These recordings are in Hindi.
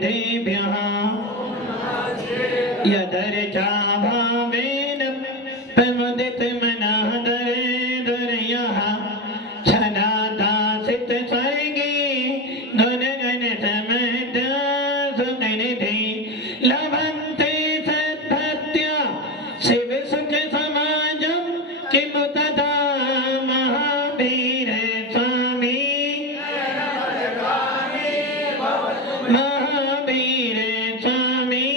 देभ्यः यदर्चा भावेन प्रमुदित मनः दरेदर्यः छदातासित स्वर्गे गुणगण समृद्ध सुखनिधि लभन्ते सद्भक्त्या शिव सुख समाजं किमु तथा महावीर स्वामी महावीर स्वामी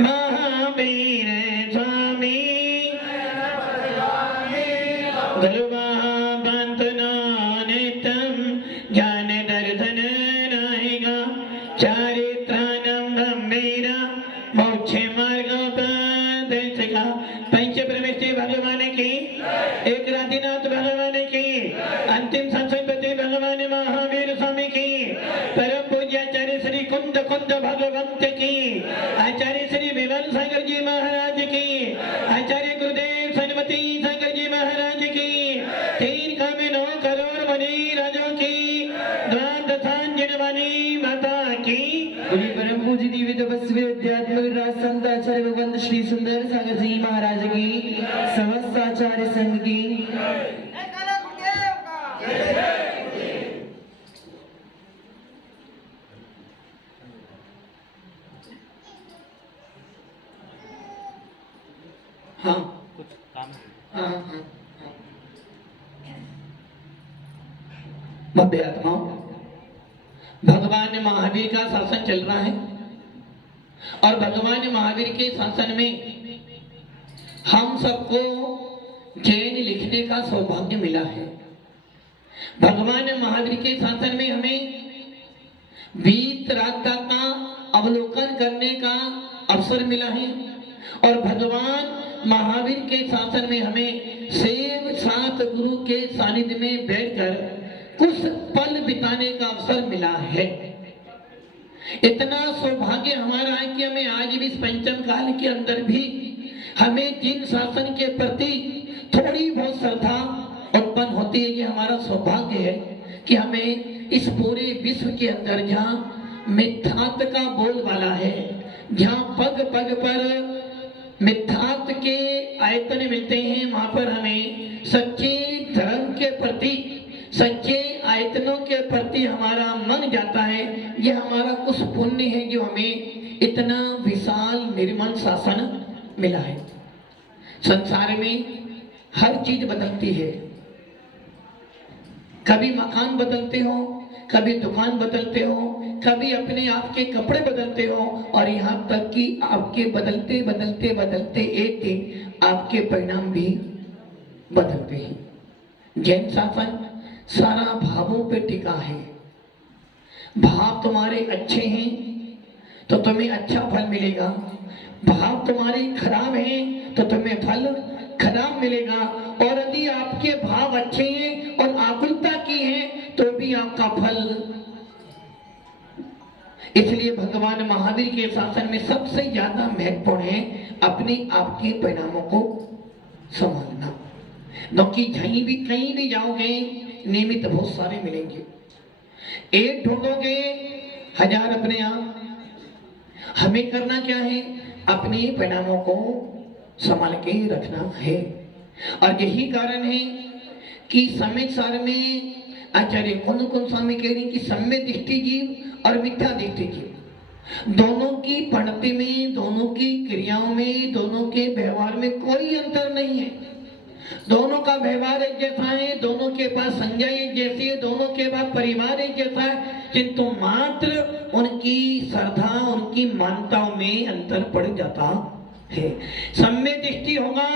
महावीर स्वामी गुरुमहापन्तनानितं ज्ञान दर्शन रहेगा चारित्रानं गंभीर मोक्ष मार्गोपदेशिका पंच प्रविष्टि भगवान की एक राधिनाथ भगवान की अंतिम संसदपति भगवान महावीर स्वामी की परम पूज्य आचार्य श्री कुंद कुंद भगवंत की आचार्य श्री विमल सागर जी महाराज की आचार्य गुरुदेव सनमती सागर जी महाराज की 3 करोड़ 9 करोड़ मणि राजों की द्वादशांजन वाणी माता की परम पूज्य दिव्य तपस्वी अध्यात्म विराज संत आचार्य भगवंत श्री सुंदर सागर जी महाराज की समस्त आचार्य संघ की हाँ कुछ काम भव्य आत्माओं, भगवान महावीर का शासन चल रहा है और भगवान महावीर के शासन में हम सबको जैन लिखने का सौभाग्य मिला है। भगवान महावीर के शासन में हमें वीतरागता का अवलोकन करने का अवसर मिला है और भगवान महावीर के शासन में हमें सेव सात गुरु के सानिध्य में बैठकर कुछ पल बिताने का अवसर मिला है। इतना सौभाग्य हमारा है कि हमें आज भी इस पंचम काल के अंदर भी हमें जिन शासन के प्रति थोड़ी बहुत श्रद्धा उत्पन्न होती है, ये हमारा सौभाग्य है कि हमें इस पूरे विश्व के अंदर जहाँ मिथ्यात्व का बोलबाला है, जहाँ पग पग पर मिथ्यात्व के आयतन मिलते हैं, वहां पर हमें सच्चे धर्म के प्रति सच्चे आयतनों के प्रति हमारा मन जाता है। यह हमारा कुछ पुण्य है जो हमें इतना विशाल निर्मल शासन मिला है। संसार में हर चीज बदलती है, कभी मकान बदलते हो, कभी दुकान बदलते हो, कभी अपने आप के कपड़े बदलते हो और यहाँ तक कि आपके बदलते बदलते बदलते एक दिन आपके परिणाम भी बदलते हैं। जैन शासन सारा भावों पे टिका है। भाव तुम्हारे अच्छे हैं तो तुम्हें अच्छा फल मिलेगा, भाव तुम्हारे खराब हैं तो तुम्हें फल खराब मिलेगा, और यदि आपके भाव अच्छे हैं और आकुलता की हैं तो भी आपका फल। इसलिए भगवान महावीर के शासन में सबसे ज्यादा महत्वपूर्ण है अपने आपके परिणामों को संभालना, क्योंकि कहीं भी जाओगे निमित्त बहुत सारे मिलेंगे, एक ढूंढोगे 1000 अपने आप। हमें करना क्या है? अपने परिणामों को संभाल के रखना है। और यही कारण है कि सम्यक सार में आचार्य कौन स्वामी कह रहे हैं कि सम्यक दृष्टि जीव और मिथ्या दृष्टि जीव दोनों की पढ़ते में, दोनों की क्रियाओं में, दोनों के व्यवहार में कोई अंतर नहीं है। दोनों का व्यवहार एक जैसा है, दोनों के पास संज्ञा एक जैसी है, दोनों के पास परिवार एक जैसा है, किंतु मात्र उनकी श्रद्धा, उनकी मान्यताओं में अंतर पड़ जाता है। सम्यक दृष्टि होगा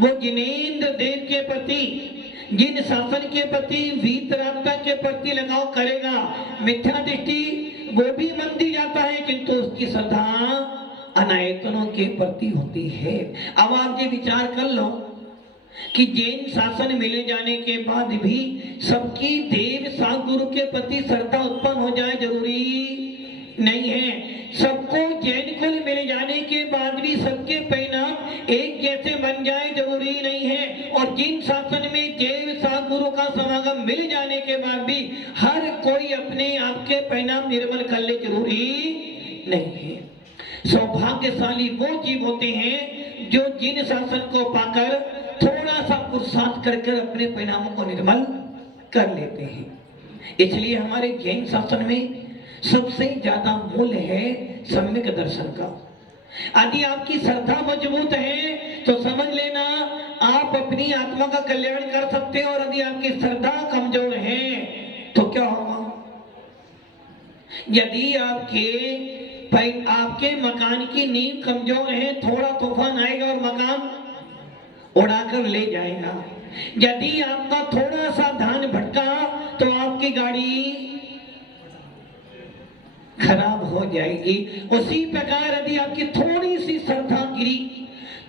वो जिनेंद्र देव के प्रति, जिन शासन के प्रति, वीतरागता के प्रति लगाव करेगा। मिथ्या दृष्टि वो भी मंदिर जाता है किंतु उसकी श्रद्धा अनायतनों के प्रति होती है। अब आप ये विचार कर लो कि जैन शासन मिले जाने के बाद भी सबकी देव सात गुरु के प्रति श्रद्धा उत्पन्न हो जाए जरूरी नहीं है। सबको जैन कुल मिल जाने के बाद भी सबके परिणाम एक जैसे बन जाए जरूरी नहीं है। और जिन शासन में देव सात गुरु का समागम मिल जाने के बाद भी हर कोई अपने आप के परिणाम निर्मल कर ले जरूरी नहीं है। सौभाग्यशाली वो जीव होते हैं जो जिन शासन को पाकर थोड़ा सा पुरुषार्थ कर अपने परिणामों को निर्मल कर लेते हैं। इसलिए हमारे जैन शासन में सबसे ज्यादा मूल्य है सम्यक दर्शन का। यदि आपकी श्रद्धा मजबूत है तो समझ लेना आप अपनी आत्मा का कल्याण कर सकते हो। और यदि आपकी श्रद्धा कमजोर है तो क्या होगा? यदि आपके मकान की नींव कमजोर है, थोड़ा तूफान आएगा और मकान उड़ाकर ले जाएगा। यदि आपका थोड़ा सा ध्यान भटका तो आपकी गाड़ी खराब हो जाएगी। उसी प्रकार यदि आपकी थोड़ी सी श्रद्धा गिरी,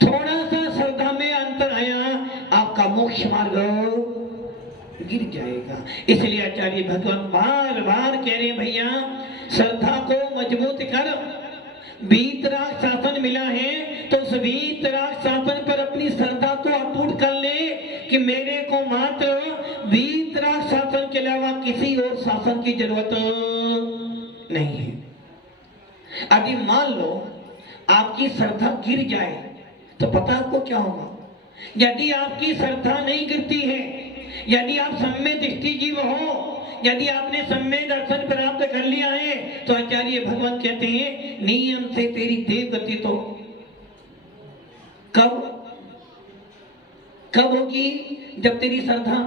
थोड़ा सा श्रद्धा में अंतर आया, आपका मोक्ष मार्ग गिर जाएगा। इसलिए आचार्य भगवान बार बार कह रहे हैं, भैया श्रद्धा को मजबूत कर। वीतराग शासन मिला है तो उस वीतराग शासन पर अपनी श्रद्धा को अटूट कर ले कि मेरे को मात्र वीतराग शासन के अलावा किसी और शासन की जरूरत नहीं है। यदि मान लो आपकी श्रद्धा गिर जाए तो पता आपको क्या होगा? यदि आपकी श्रद्धा नहीं गिरती है, यदि आप सम्य दृष्टि जीव हो, यदि आपने सम्य दर्शन प्राप्त कर लिया है तो आचार्य भगवान कहते हैं नियम से तेरी देव गति तो कब होगी? जब तेरी श्रद्धा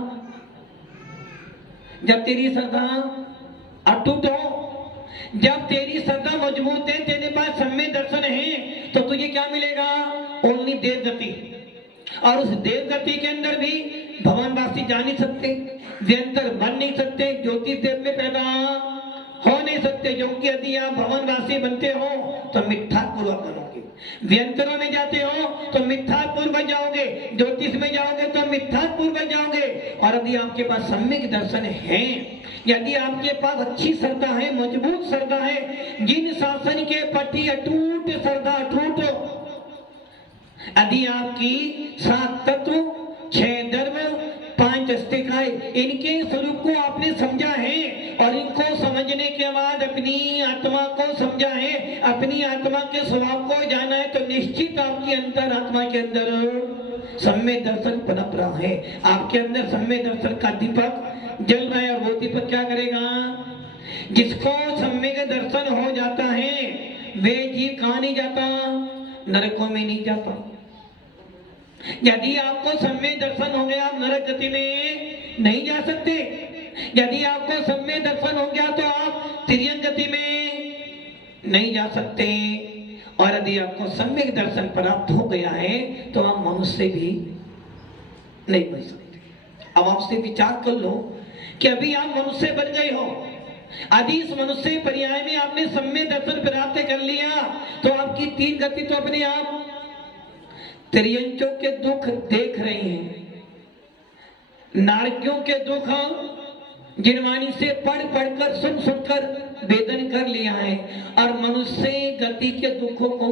अटूट हो, जब तेरी श्रद्धा मजबूत है, तेरे पास सम्य दर्शन है तो तुझे क्या मिलेगा? ओनली देव गति। और उस देव गति के अंदर भी भवनवासी जा नहीं सकते, व्यंतर बन नहीं सकते, ज्योतिष देव में पैदा हो नहीं सकते। क्योंकि यदि आप भवनवासी बनते हो तो मिथ्या पूर्वक बनोगे, व्यंतरों में जाते हो तो मिथ्या पूर्वक जाओगे, ज्योतिष में जाओगे तो मिथ्या पूर्वक जाओगे। और यदि आपके पास सम्यक दर्शन है, यदि आपके पास अच्छी श्रद्धा है, मजबूत श्रद्धा है, जिन शासन के प्रति अटूट श्रद्धा अटूट, यदि आपकी 7 तत्व 6 धर्म 5 अस्तिकाएं, इनके स्वरूप को आपने समझा है और इनको समझने के बाद अपनी आत्मा को समझा है, अपनी आत्मा के स्वभाव को जाना है, तो निश्चित आपकी अंतर आत्मा के अंदर सम्य दर्शन पनप रहा है। आपके अंदर सम्य दर्शन का दीपक जल रहा है। और वो दीपक क्या करेगा? जिसको सम्य का दर्शन हो जाता है वे जीव कहाँ नहीं जाता? नरकों में नहीं जाता। यदि आपको सम्य दर्शन हो गया, आप नरक गति में नहीं जा सकते। यदि आपको सम्य दर्शन हो गया तो आप तिर्यक गति में नहीं जा सकते। और यदि आपको सम्यक दर्शन प्राप्त हो गया है तो आप मनुष्य भी नहीं बन सकते। अब आपसे विचार कर लो कि अभी आप मनुष्य बन गए हो, यदि इस मनुष्य पर्याय में आपने सम्य दर्शन प्राप्त कर लिया तो आपकी 3 गति तो अपने आप त्रियंचों के दुख देख रहे हैं, नारकियों के दुख जिनवाणी से पढ़ कर सुनकर वेदन कर लिया है, और मनुष्य गति के दुखों को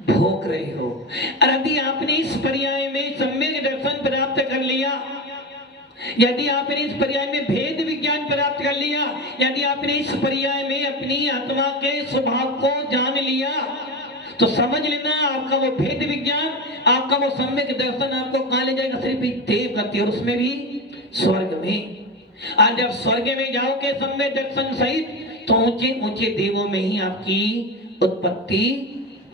भोग रहे हो। और यदि आपने इस पर्याय में सम्यक दर्शन प्राप्त कर लिया, यदि आपने इस पर्याय में भेद विज्ञान प्राप्त कर लिया, यदि आपने इस पर्याय में अपनी आत्मा के स्वभाव को जान लिया, तो समझ लेना आपका वो भेद विज्ञान, आपका वो सम्यक दर्शन आपको कहाँ ले जाएगा? सिर्फ देव गति, और उसमें भी स्वर्ग में। आज जब स्वर्ग में जाओगे सम्यक दर्शन सहित तो ऊंचे ऊंचे देवों में ही आपकी उत्पत्ति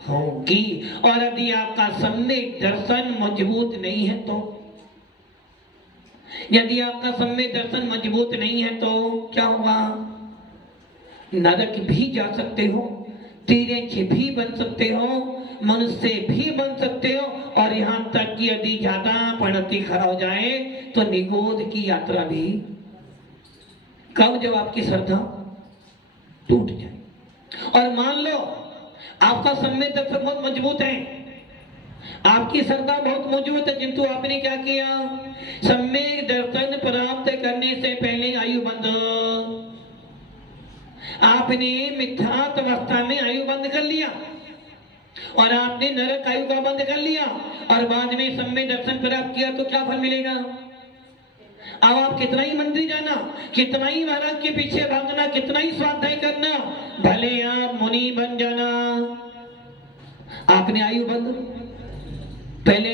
होगी। और यदि आपका सम्यक दर्शन मजबूत नहीं है तो, यदि आपका सम्यक दर्शन मजबूत नहीं है तो क्या होगा? नरक भी जा सकते हो, तिर्यक भी बन सकते हो, मनुष्य भी बन सकते हो, और यहाँ तक कि यदि ज्यादा परिणति खराब हो जाए तो निगोद की यात्रा भी। कब? जब आपकी श्रद्धा टूट जाए। और मान लो आपका सम्यक दर्शन बहुत मजबूत है, आपकी श्रद्धा बहुत मजबूत है, किंतु आपने क्या किया? सम्यक दर्शन प्राप्त करने से पहले आयु बंध आपने मिथ्यात्व अवस्था में आयु बंद कर लिया और आपने नरक आयु का बंद कर लिया और बाद में सम्य दर्शन प्राप्त किया, तो क्या फल मिलेगा? अब आप कितना ही मंदिर जाना, कितना ही महाराज के पीछे भागना, कितना ही स्वाध्याय करना, भले आप मुनि बन जाना, आपने आयु बंद पहले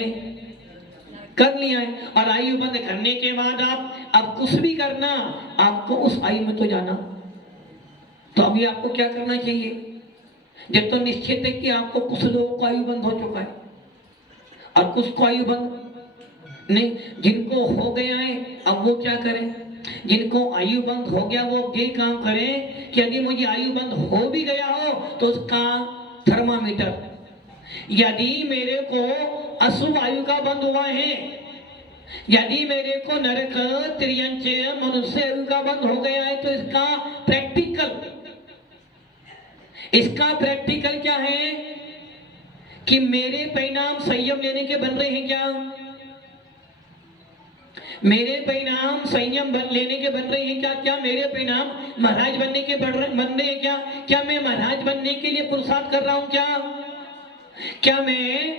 कर लिया है। और आयु बंद करने के बाद आप अब कुछ भी करना, आपको उस आयु में तो जाना। तो अभी आपको क्या करना चाहिए? जब तो निश्चित है कि आपको कुछ लोगों को आयु बंद हो चुका है और कुछ को आयु बंद नहीं। जिनको हो गया है अब वो क्या करें? जिनको आयु बंद हो गया वो ये काम करें कि यदि मुझे आयु बंद हो भी गया हो तो उसका थर्मामीटर, यदि मेरे को अशुभ आयु का बंद हुआ है, यदि मेरे को नरक त्रियंच मनुष्य आयु का बंद हो गया है, तो इसका प्रैक्टिकल क्या है कि मेरे परिणाम संयम लेने के बन रहे हैं क्या? मेरे परिणाम संयम लेने के बन रहे हैं क्या? क्या मेरे परिणाम महाराज बनने के बन रहे हैं क्या? क्या मैं महाराज बनने के लिए पुरुषार्थ कर रहा हूं क्या? क्या मैं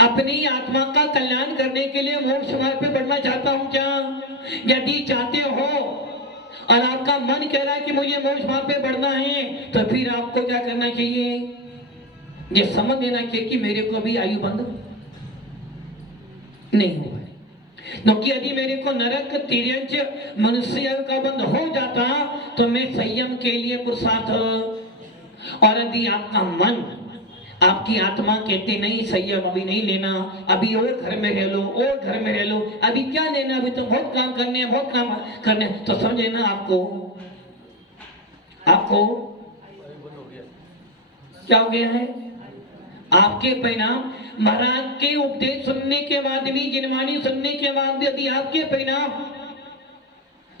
अपनी आत्मा का कल्याण करने के लिए मोक्ष मार्ग पे बढ़ना चाहता हूं क्या? यदि चाहते हो और आपका मन कह रहा है कि मुझे मोक्ष मार्ग पे बढ़ना है, तो फिर आपको क्या करना चाहिए? ये समझ लेना चाहिए कि मेरे को भी आयु बंद नहीं हुआ है, क्योंकि यदि मेरे को नरक तिर्यंच मनुष्य आयु का बंद हो जाता तो मैं संयम के लिए पुरुषार्थ, और यदि आपका मन आपकी आत्मा कहते नहीं संयम अभी नहीं लेना, अभी और घर में रह लो, और घर में रह लो, अभी क्या लेना, अभी तो बहुत काम करने हैं, बहुत काम करने, तो समझे ना आपको क्या हो गया है? आपके परिणाम महाराज के उपदेश सुनने के बाद भी, जिनवाणी सुनने के बाद भी यदि आपके परिणाम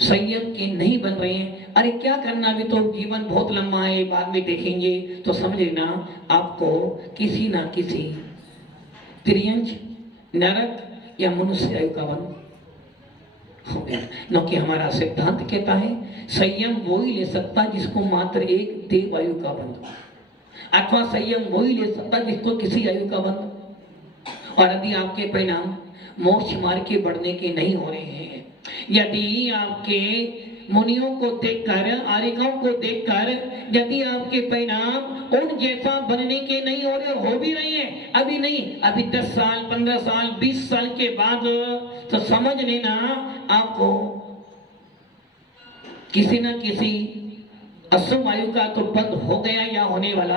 संयम के नहीं बन रहे हैं, अरे क्या करना, अभी तो जीवन बहुत लंबा है, बाद में देखेंगे, तो समझ लेना आपको किसी ना किसी त्रियंच, नरक या मनुष्य आयु का बंध हो गया। क्योंकि हमारा सिद्धांत कहता है संयम वो ही ले सकता जिसको मात्र एक देव आयु का बंध, अथवा संयम वो ही ले सकता जिसको किसी आयु का बंध। और यदि आपके परिणाम मोक्ष मार्ग के बढ़ने के नहीं हो रहे हैं, यदि आपके मुनियों को देखकर, आर्यिकाओं को देखकर यदि आपके परिणाम उन जैसा बनने के नहीं हो रहे, और हो भी रहे हैं, अभी नहीं, अभी 10 साल 15 साल 20 साल के बाद, तो समझ लेना आपको किसी न किसी अशुभ आयु का तो बंद हो गया या होने वाला।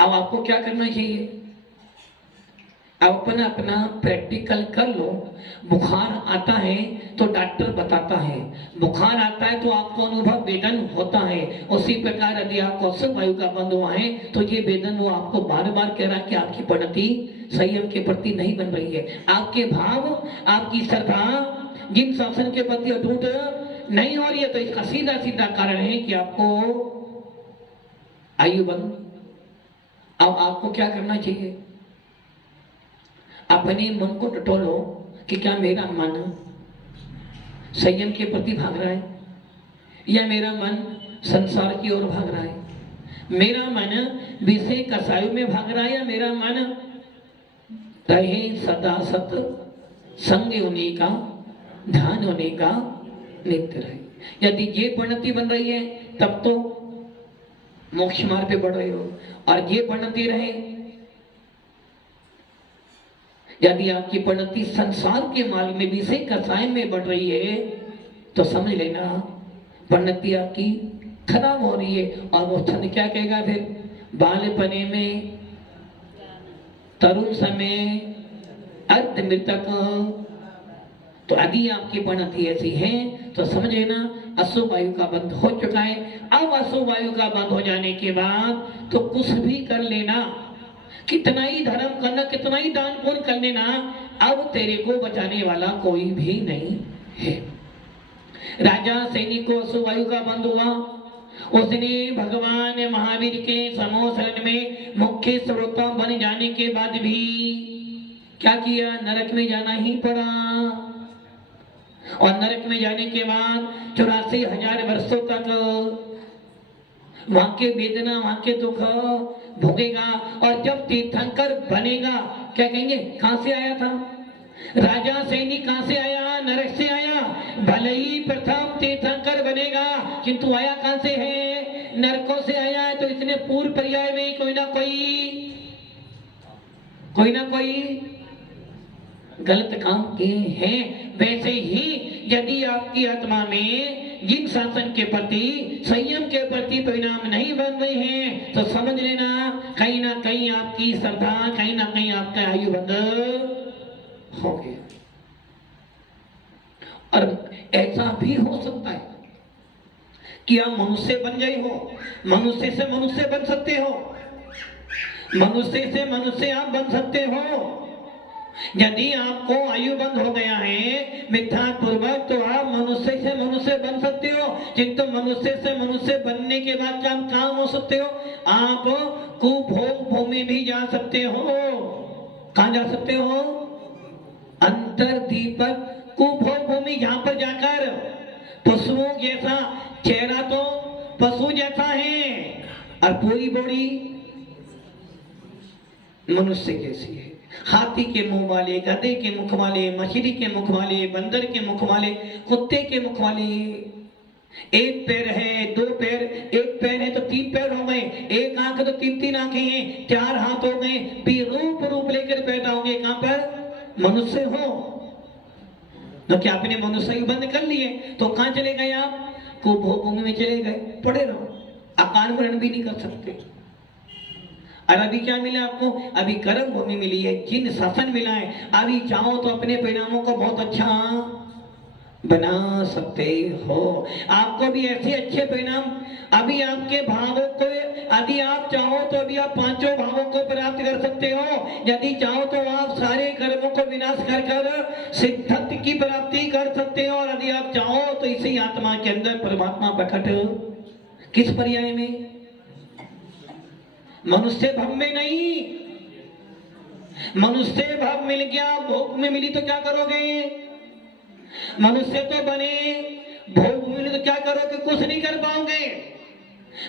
अब आपको क्या करना चाहिए? अपना अपना प्रैक्टिकल कर लो। बुखार आता है तो डॉक्टर बताता है, बुखार आता है तो आपको अनुभव वेदन होता है, उसी प्रकार यदि आपको अशुभ आयु का बंध हुआ है तो ये वेदन वो आपको बार बार कह रहा है कि आपकी परिणति संयम के प्रति नहीं बन रही है, आपके भाव, आपकी श्रद्धा जिन शासन के प्रति अटूट नहीं हो रही है, तो इसका सीधा सीधा कारण है कि आपको आयु बंध। अब आपको क्या करना चाहिए? अपने मन को टटोलो कि क्या मेरा मन संयम के प्रति भाग रहा है या मेरा मन संसार की ओर भाग रहा है, मेरा मन विषय कसायु में भाग रहा है या मेरा मन रहे सदा सत संग होने का, ध्यान होने का नित्य रहे। यदि ये परिणति बन रही है तब तो मोक्ष मार्ग पे बढ़ रहे हो, और ये परिणति रहे, यदि आपकी परिणति संसार के मार्ग में विषय कसाय में बढ़ रही है तो समझ लेना परिणति आपकी खराब हो रही है। और वो छंद क्या कहेगा फिर? बालपने में, तरुण समय, अर्ध मृतक। तो यदि आपकी परिणति ऐसी है तो समझ लेना अशुभ आयु का बंध हो चुका है। अब अशुभ आयु का बंध हो जाने के बाद तो कुछ भी कर लेना, कितना ही धर्म करना, कितना ही दान पुण्य कर लेना, अब तेरे को बचाने वाला कोई भी नहीं है। राजा सैनिक को अशुभ आयु का बंध हुआ, उसने भगवान महावीर के समूह शरण में मुख्य श्रोता बन जाने के बाद भी क्या किया? नरक में जाना ही पड़ा। और नरक में जाने के बाद 84,000 वर्षों तक वहां के वेदना, वहां के दुख भोगेगा। और जब तीर्थंकर बनेगा, क्या कहेंगे, कहां से आया था? राजा सैनिक कहां से आया? नरक से आया। भले ही प्रथम तीर्थंकर बनेगा, किंतु आया कहां से है? नरकों से आया है। तो इसने पूर्व पर्याय में कोई ना कोई गलत काम किए हैं। वैसे ही यदि आपकी आत्मा में जिन शासन के प्रति, संयम के प्रति परिणाम नहीं बन रहे हैं, तो समझ लेना कहीं ना कहीं आपकी श्रद्धा, कहीं ना कहीं आपका आयु बंद हो गया। और ऐसा भी हो सकता है कि आप मनुष्य बन गए हो, मनुष्य से मनुष्य बन सकते हो, मनुष्य से मनुष्य आप बन सकते हो। यदि आपको आयु बंद हो गया है मिथ्या पूर्वक, तो आप मनुष्य से मनुष्य बन सकते हो। किंतु मनुष्य से मनुष्य बनने के बाद क्या काम हो सकते हो? आप कुभोग भूमि भी जा सकते हो। कहां जा सकते हो? अंतर्दीपक कुभोग भूमि, जहां पर जाकर पशुओं जैसा चेहरा तो पशु जैसा है और पूरी बॉडी मनुष्य जैसी है। हाथी के मुंह वाले, गधे के मुख वाले, मछली के मुख वाले, बंदर के मुख वाले, कुत्ते के मुख वाले। एक पैर है, दो पैर, एक पैर है तो तीन पैर हो गए, एक आंख है तो तीन आंखें हैं, चार हाथ हो गए, फिर रूप लेकर पैदा होंगे। कहां पर? मनुष्य हो। तो क्या आपने मनुष्य ही बंद कर लिए तो कहां चले गए आप? कुभोग में चले गए, पड़े रहो, आकार ग्रहण भी नहीं कर सकते। और अभी क्या मिला आपको? अभी कर्म भूमि मिली है, जिन शासन मिला है। अभी चाहो तो अपने परिणामों को बहुत अच्छा बना सकते हो। आपको भी ऐसे अच्छे परिणाम, अभी आपके भावों को, यदि आप चाहो तो अभी आप पांचों भावों को प्राप्त कर सकते हो। यदि चाहो तो आप सारे कर्मों को विनाश कर सिद्धत्व की प्राप्ति कर सकते हो। और यदि आप चाहो तो इसी आत्मा के अंदर परमात्मा प्रकट, किस पर्याय में? मनुष्य भव में नहीं। मनुष्य भव मिल गया, भोग में मिली तो क्या करोगे? मनुष्य तो बने, भोग में मिली तो क्या करोगे? कुछ नहीं कर पाओगे।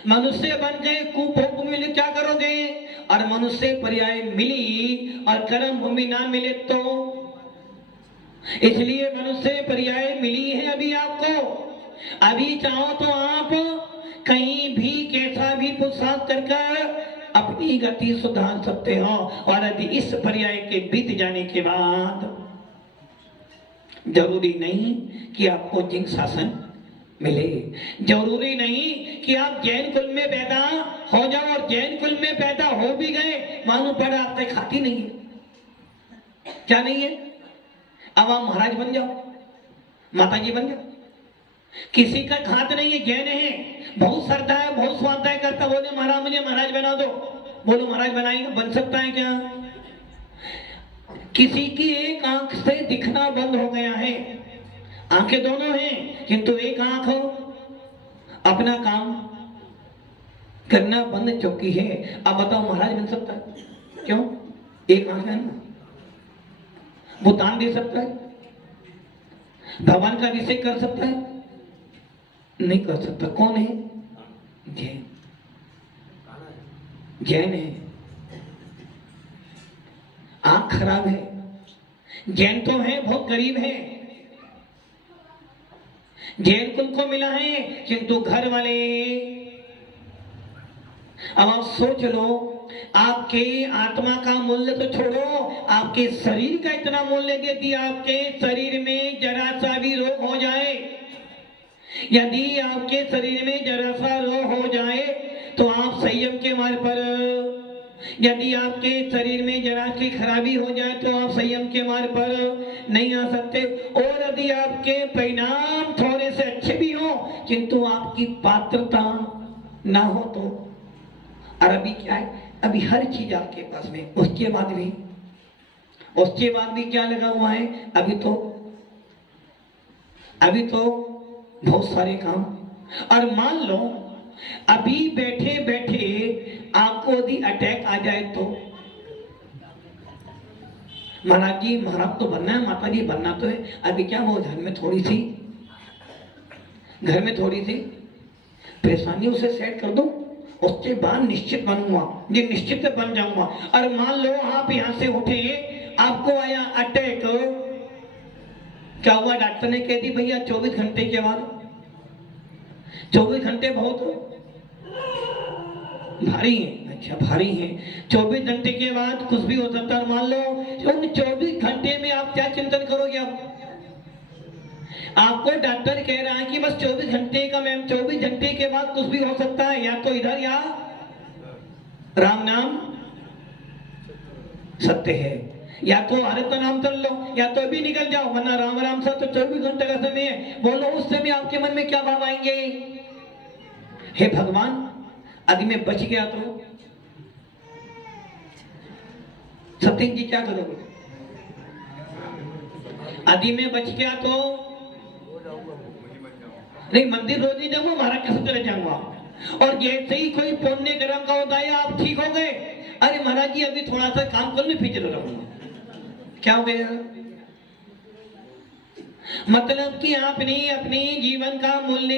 मनुष्य बन गए, कुभोग में मिली क्या करोगे? और मनुष्य पर्याय मिली और कर्म भूमि ना मिले तो, इसलिए मनुष्य पर्याय मिली है अभी आपको। अभी चाहो तो आप कहीं भी कैसा भी पुरुषार्थ कर अपनी गति सुधार सकते हो। और यदि इस पर्याय के बीत जाने के बाद, जरूरी नहीं कि आपको जिन शासन मिले, जरूरी नहीं कि आप जैन कुल में पैदा हो जाओ। और जैन कुल में पैदा हो भी गए, मालूम पड़ा आपसे खाती नहीं है। क्या नहीं है? अब आप महाराज बन जाओ, माताजी बन जाओ, किसी का खात नहीं है, जैन है, बहुत श्रद्धा है, बहुत स्वाध्याय करता, बोले महाराज मुझे महाराज बना दो। बोलो महाराज बनाएंगे, बन सकता है क्या? किसी की एक आंख से दिखना बंद हो गया है, आंखें दोनों हैं किंतु एक आंख अपना काम करना बंद चुकी है। अब बताओ महाराज बन सकता है? क्यों? एक आंख है ना, वो दान दे सकता है, भगवान का अभिषेक कर सकता है? नहीं कर सकता। कौन है? जैन। जैन है, आंख खराब है। जैन तो है, बहुत गरीब है, जैन कुल को मिला है किंतु घर वाले, अब आप सोच लो, आपके आत्मा का मूल्य तो छोड़ो, आपके शरीर का इतना मूल्य दे दिया। आपके शरीर में जरा सा भी रोग हो जाए, यदि आपके शरीर में जरा सा रोग हो जाए तो आप संयम के मार्ग पर, यदि आपके शरीर में जरा सी खराबी हो जाए तो आप संयम के मार्ग पर नहीं आ सकते। और यदि आपके परिणाम थोड़े से अच्छे भी हो किंतु आपकी पात्रता ना हो तो, और अभी क्या है, अभी हर चीज आपके पास में, उसके बाद भी क्या लगा हुआ है? अभी तो बहुत सारे काम। और मान लो अभी बैठे बैठे आपको यदि अटैक आ जाए तो महाराज जी महाराज तो बनना है, माता जी बनना तो है, अभी क्या वो घर में थोड़ी सी परेशानियों से सेट कर दूं, उसके बाद निश्चित बनूंगा, ये निश्चित बन जाऊंगा। और मान लो आप यहाँ से उठे, आपको आया अटैक, क्या हुआ? डॉक्टर ने कह दी भैया 24 घंटे के बाद, 24 घंटे बहुत भारी है। अच्छा भारी है, 24 घंटे के बाद कुछ भी हो सकता है। मान लो उन 24 घंटे में आप क्या चिंतन करोगे? आपको डॉक्टर कह रहा है कि बस 24 घंटे का, मैम 24 घंटे के बाद कुछ भी हो सकता है, या तो इधर या राम नाम सत्य है, या तो हरे का नाम कर लो, या तो अभी निकल जाओ, वरना राम राम सा तो 24 घंटे का समय है। बोलो उस समय आपके मन में क्या भाव आएंगे? हे भगवान, यदि मैं बच गया तो सत्येंद्र जी क्या करोगे? यदि मैं बच गया तो नहीं, मंदिर रोज नहीं जाऊंगा, महाराज कैसे चले जाऊंगा। और जैसे ही कोई पुण्य कर्म का होता है, आप ठीक हो गए, अरे महाराज जी अभी थोड़ा सा काम कर लो फिर चलो रहूंगा। क्या हो गया? मतलब कि आपने अपने जीवन का मूल्य,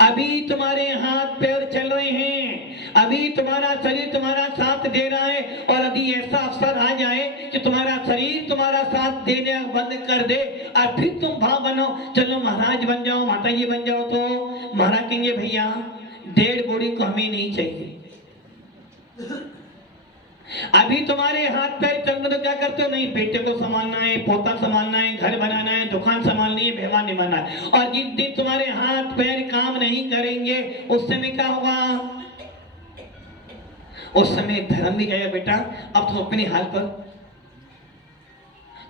अभी तुम्हारे हाथ पैर चल रहे हैं, अभी तुम्हारा शरीर तुम्हारा साथ दे रहा है, और यदि ऐसा अवसर आ जाए कि तुम्हारा शरीर तुम्हारा साथ देने बंद कर दे और फिर तुम भाव बनो, चलो महाराज बन जाओ, माता जी बन जाओ, तो महाराज कहेंगे भैया 1.5 बोरी को हमें नहीं चाहिए। अभी तुम्हारे हाथ पैर चल रहे तो क्या करते हो? नहीं, बेटे को संभालना है, पोता संभालना है, घर बनाना है, दुकान संभालनी है, मेहमान निभाना है। और जिस दिन तुम्हारे हाथ पैर काम नहीं करेंगे, उस समय क्या होगा? उस समय धर्म भी गया बेटा, अब तो अपने हाल पर।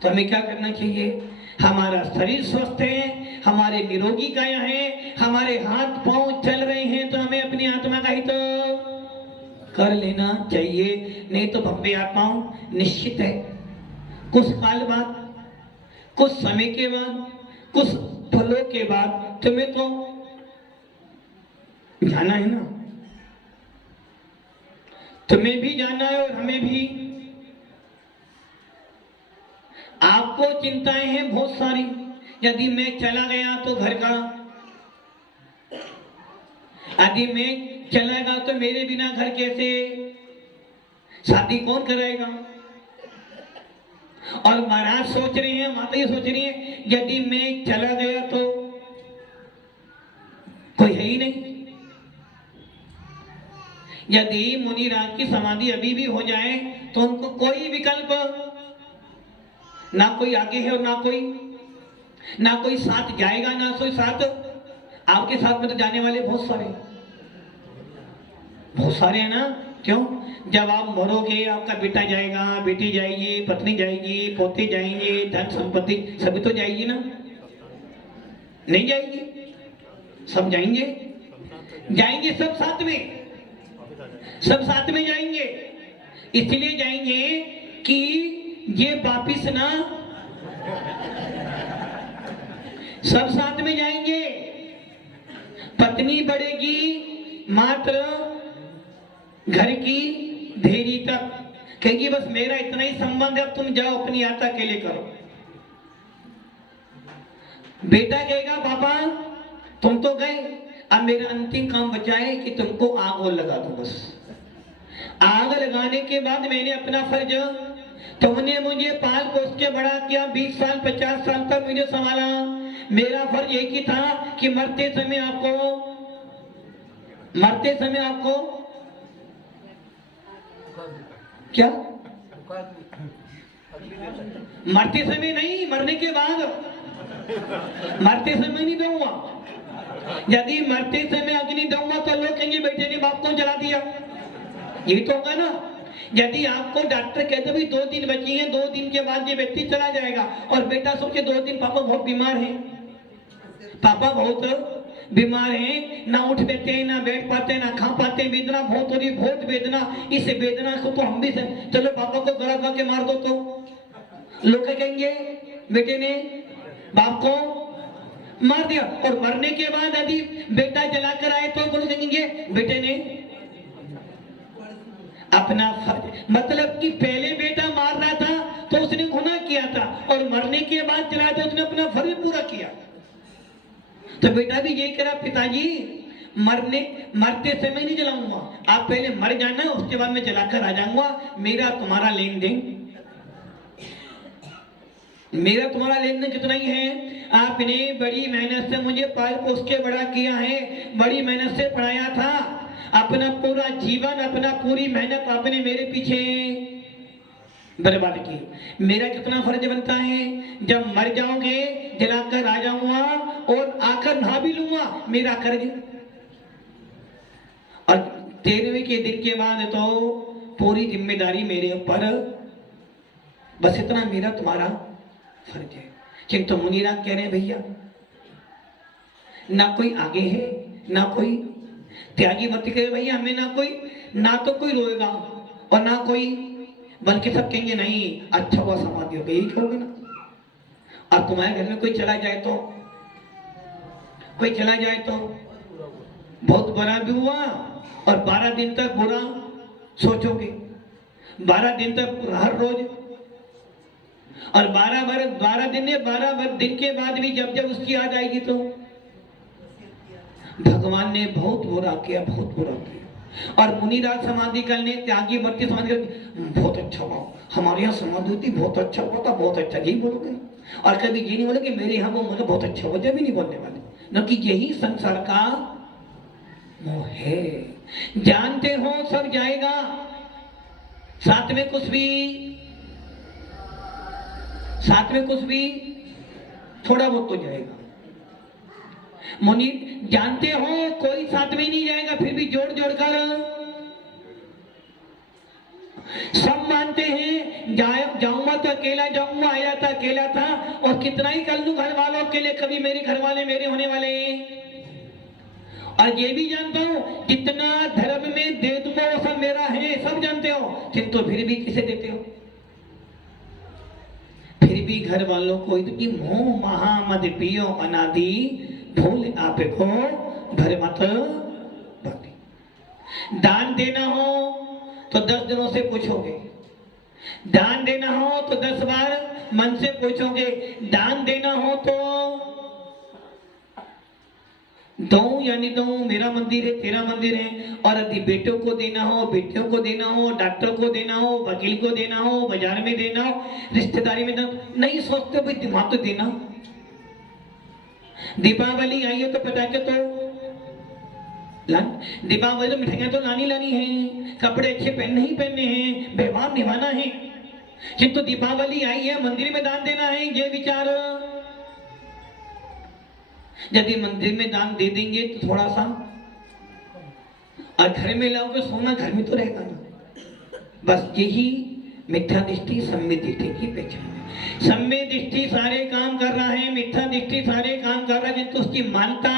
तो हमें क्या करना चाहिए? हमारा शरीर स्वस्थ है, हमारे निरोगी काया है, हमारे हाथ पांव चल रहे हैं, तो हमें अपनी आत्मा का हित कर लेना चाहिए। नहीं तो भव्य आत्माओं निश्चित है कुछ काल बाद, कुछ समय के बाद, कुछ फलों के बाद तुम्हें तो जाना है ना, तुम्हें भी जाना है और हमें भी। आपको चिंताएं हैं बहुत सारी, यदि मैं चला गया तो घर का, यदि मैं चलेगा तो मेरे बिना घर कैसे, शादी कौन कराएगा? और महाराज सोच रहे हैं, माता ये सोच रही है, यदि मैं चला गया तो कोई है ही नहीं। यदि मुनिराज की समाधि अभी भी हो जाए तो उनको कोई विकल्प, ना कोई आगे है और ना कोई साथ जाएगा, ना कोई साथ। आपके साथ में तो जाने वाले बहुत सारे हैं ना। क्यों? जब आप मरोगे आपका बेटा जाएगा, बेटी जाएगी, पत्नी जाएगी, पोते जाएंगे, धन संपत्ति सभी तो जाएगी ना, नहीं जाएगी? सब जाएंगे सब साथ में जाएंगे। इसलिए जाएंगे कि ये वापिस ना, सब साथ में जाएंगे। पत्नी बढ़ेगी मात्र घर की देरी तक, कहेगी बस मेरा इतना ही संबंध है, अब तुम जाओ अपनी यात्रा के लिए करो। बेटा कहेगा पापा तुम तो गए, अब मेरा अंतिम काम बचा है कि तुमको आग और लगा दूं। बस आग लगाने के बाद मैंने अपना फर्ज, तुमने मुझे पाल पोस के बड़ा किया, 20 साल 50 साल तक मुझे संभाला, मेरा फर्ज एक ही था कि मरते समय आपको क्या, मरते समय नहीं, मरने के बाद, मरते समय नहीं दूंगा। यदि मरते समय अग्नि दूंगा तो लोग कहेंगे बेटे ने बाप को जला दिया, यही तो होगा ना। यदि आपको डॉक्टर कहते भी 2 दिन बची हैं, 2 दिन के बाद ये व्यक्ति चला जाएगा, और बेटा सोचे 2 दिन पापा बहुत बीमार हैं, पापा बहुत बीमार हैं, ना उठ बैठते हैं, ना बैठ पाते, ना खा पाते, वेदना बहुत हो रही, बहुत वेदना, इस वेदना को तो हम भी चलो पापा को गला खा के मार दो, तो लोग कहेंगे बेटे ने बाप को मार दिया। और मरने के बाद यदि बेटा जलाकर आए तो लोग कहेंगे बेटे ने, अपना फर्ज, मतलब कि पहले बेटा मार रहा था तो उसने गुनाह किया था, और मरने के बाद चला था उसने अपना फर्ज पूरा किया। तो बेटा भी यही करा, पिताजी मरते समय नहीं जलाऊंगा, आप पहले मर जाना, उसके बाद मैं जलाकर आ जाऊंगा, मेरा तुम्हारा लेन देन कितना ही है। आपने बड़ी मेहनत से मुझे पाल पोस के बड़ा किया है, बड़ी मेहनत से पढ़ाया था, अपना पूरा जीवन, अपना पूरी मेहनत आपने मेरे पीछे बर्बाद की। मेरा कितना फर्ज बनता है, जब मर जाओगे जलाकर आ जाऊंगा और आकर नहा भी लूंगा, मेरा कर्ज। और 13वें के दिन के बाद तो पूरी जिम्मेदारी मेरे ऊपर, बस इतना मेरा तुम्हारा फर्ज है। किंतु मुनीराज कह रहे हैं भैया, ना कोई आगे है ना कोई त्यागी मत कहे भैया, हमें ना तो कोई रोएगा और ना कोई, बल्कि सब कहेंगे नहीं अच्छा हुआ समाधि हो गई, यही कहोगे ना। और तुम्हारे घर में कोई चला जाए तो बहुत बुरा भी हुआ, और 12 दिन तक बुरा सोचोगे, 12 दिन तक हर रोज, और 12 दिन के बाद भी जब उसकी याद आएगी तो भगवान ने बहुत बुरा किया। और मुनिराज समाधि करने, त्यागी वर्ती समाधि करने, बहुत अच्छा हुआ, हमारे यहाँ समाधि होती, बहुत अच्छा हुआ था, बहुत अच्छा, यही बोलोगे। और कभी ये नहीं बोले कि मेरे यहाँ वो मतलब बहुत अच्छा हुआ, जब भी नहीं बोलने वाले, न कि यही संसार का मोह है। जानते हो सब जाएगा, साथ में कुछ भी थोड़ा बहुत तो जाएगा। मुनि जानते हो कोई साथ में नहीं जाएगा, फिर भी जोड़ कर सब मानते हैं, जाऊंगा तो अकेला जाऊंगा, आया था अकेला था, और कितना ही कर लूं घर वालों के लिए, कभी मेरे घर वाले मेरे होने वाले हैं। और ये भी जानता हूं जितना धर्म में दे दूंगा वो सब मेरा है, सब जानते हो, किंतु फिर भी किसे देते हो? फिर भी घर वालों को कि मोह महा मद पियो अनादि, भूल आप को भर मत भक्ति। दान देना हो तो 10 दिनों से पूछोगे, दान देना हो तो 10 बार मन से पूछोगे, दान देना हो तो दो यानी दो, मेरा मंदिर है तेरा मंदिर है। और यदि बेटों को देना हो, बेटियों को देना हो, डॉक्टर को देना हो, वकील को देना हो, बाजार में देना हो, रिश्तेदारी में देना, नहीं सोचते भाई दिमाग तो देना। दीपावली आई है तो पटाखे तो दीपावली तो मिठाइयां तो लानी है, कपड़े अच्छे पहनने ही पहनने हैं, व्यवहार निभाना है, किंतु दीपावली आई है मंदिर में दान देना है, ये विचार। यदि मंदिर में दान दे देंगे तो थोड़ा सा, और घर में लाओगे सोना घर में तो रहेगा ना। बस यही मिथ्या दृष्टि सम्य दृष्टि की पहचान है। सम्य दृष्टि सारे काम कर रहा है, मिथ्या दृष्टि सारे काम कर रहा है, किंतु उसकी मानता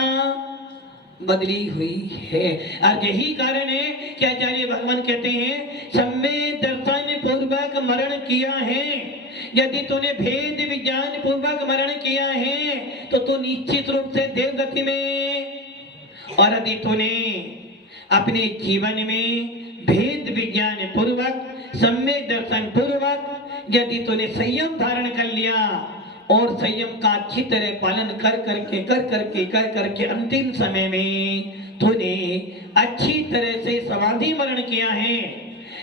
बदली हुई है। और यही कारण है कि आचार्य भगवान कहते हैं सम्य दर्शन पूर्वक मरण किया है। यदि तूने भेद विज्ञान पूर्वक मरण किया है तो तू निश्चित रूप से देवगति में, और यदि तूने अपने जीवन में भेद विज्ञान पूर्वक, सम्यक दर्शन पूर्वक यदि तूने संयम धारण कर लिया और संयम का अच्छी तरह पालन कर करके अंतिम समय में तूने अच्छी तरह से समाधि मरण किया है,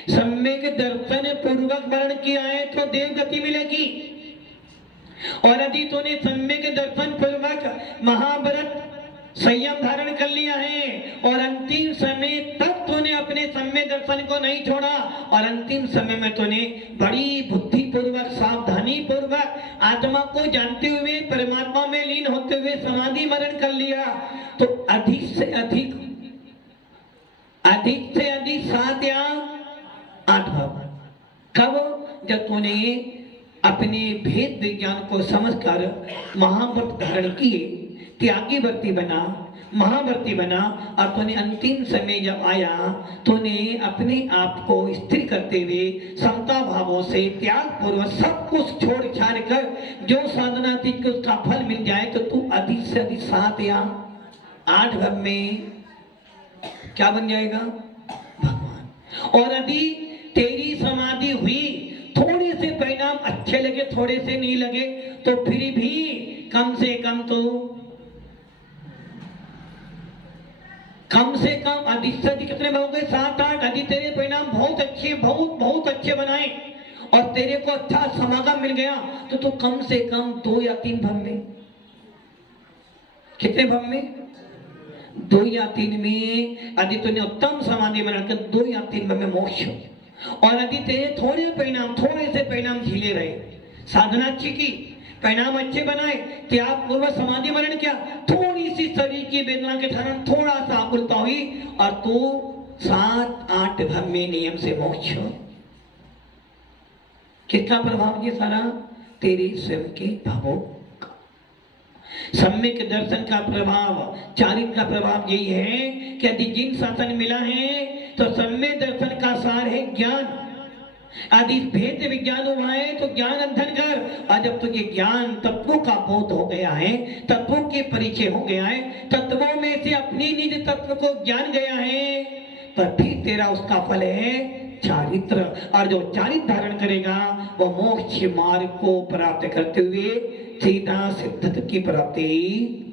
सम्यक दर्शन पूर्वक मरण किया है तो देवगति मिलेगी। और यदि तूने सम्यक दर्शन पूर्वक महाव्रत संयम धारण कर लिया है और अंतिम समय तक तूने अपने सम्यक दर्शन को नहीं छोड़ा, और अंतिम समय में तूने बड़ी बुद्धि पूर्वक, सावधानी पूर्वक आत्मा को जानते हुए परमात्मा में लीन होते हुए समाधि मरण कर लिया, तो अधिक से अधिक 7 या 8 भाव। कब? जब तूने अपने भेद विज्ञान को समझकर महाव्रत धारण किए, त्यागी व्रती बना, महाव्रती बना, और तूने अंतिम समय जब आया तूने अपने आप को स्थिर करते हुए समता भावों से त्याग पूर्वक सब कुछ छोड़ छाड़ कर जो साधना थी कि उसका फल मिल जाए, तो तू अधिक से अधिक 7 या 8 भाव में क्या बन जाएगा? भगवान। और यदि तेरी समाधि हुई, थोड़े से परिणाम अच्छे लगे, थोड़े से नहीं लगे, तो फिर भी कम से कम अधिक से अधिक कितने हो गए? 7-8। यदि तेरे परिणाम बहुत अच्छे, बहुत अच्छे बनाए और तेरे को अच्छा समागम मिल गया, तो तू कम से कम 2 या 3 भव में, कितने भव में? 2 या 3 में यदि तूने उत्तम समाधि में रहकर 2 या 3 भव में मोक्ष हो। और यदि तेरे थोड़े से परिणाम झीले रहे, साधना अच्छी की, परिणाम अच्छे बनाए, त्याग पूर्व समाधि मरण किया, थोड़ी सी शरीर की वेदना के कारण थोड़ा सा आकुलता हुई और तू 7-8 भव में नियम से मोक्ष हो। किसका प्रभाव ये सारा? तेरे स्वयं के भावों। सम्यक दर्शन का प्रभाव, चारित्र का प्रभाव यही है कि यदि जिन शासन मिला है तो सम्यक दर्शन का सार है ज्ञान। यदि भेद विज्ञान हुआ है तो ज्ञान अध्ययन कर, और जब तुझे ज्ञान तत्वों का बोध हो गया है, तत्वों के परिचय हो गया है, तत्वों में से अपनी निज तत्व को ज्ञान गया है, तो फिर तेरा उसका फल है चारित्र। और जो चारित्र धारण करेगा वो मोक्ष मार्ग को प्राप्त करते हुए सीधा सिद्धता की प्राप्ति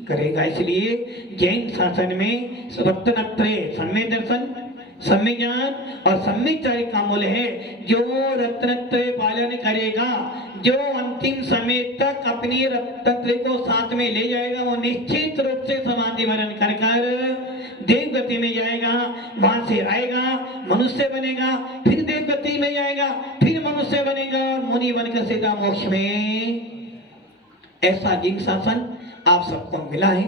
करेगा। इसलिए जैन शासन में रत्नत्रय, सम्यक दर्शन, सम्यक ज्ञान और सम्यक चारित्र का मूल है। जो रत्नत्रय पालन करेगा, जो अंतिम समय तक अपनी रत्नत्रय को साथ में ले जाएगा, वो निश्चित रूप से समाधि वरण कर देव गति में जाएगा। वहां से आएगा, मनुष्य बनेगा, फिर देव गति में जाएगा, फिर मनुष्य बनेगा और मुनि बनकर सीधा मोक्ष में। ऐसा जिन शासन आप सबको मिला है,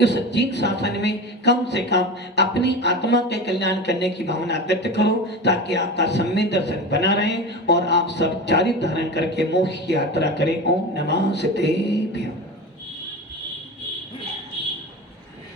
इस जिन शासन में कम से कम अपनी आत्मा के कल्याण करने की भावना व्यक्त करो, ताकि आपका सम्यक दर्शन बना रहे और आप सब चारित्र धारण करके मोक्ष की यात्रा करें। ओम नमः सिद्धेभ्यो।